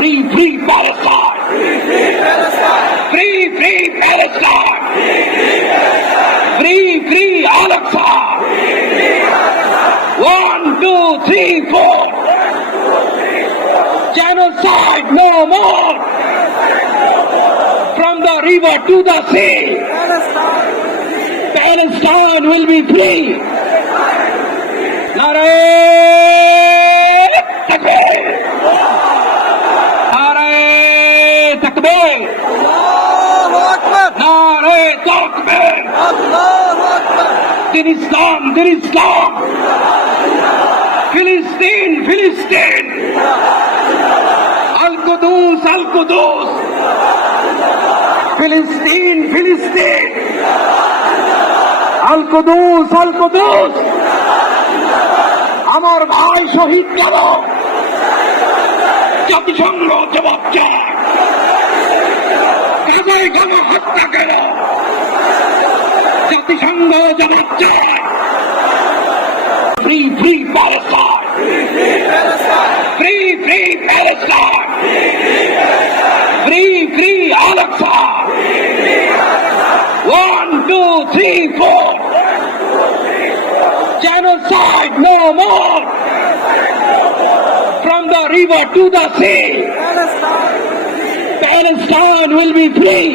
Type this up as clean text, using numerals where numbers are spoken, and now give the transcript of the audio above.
Free, free Palestine! Free, free Palestine! Free, free Al-Aqsa! 1, 2, 3, 4! Genocide no more! From the river to the sea! Palestine will be free! Nare Takbir! Nare Takbir! Nare Takbir! Din Islam! Din Islam! Philistine! Philistine! Al-Qudus! Al-Qudus! Philistine! Philistine! Al-Qudus! Al-Qudus! আমার ভাই শহীদ কেন? জাতিসংঘ জবাব চায়। গাজায় কেন হত্যা কেন? জাতিসংঘ জবাব চায়। Free free Palestine! Free free Palestine! Free free Al Aqsa! 1, 2, 3, 4! Genocide no more! From the river to the sea! Palestine will be free!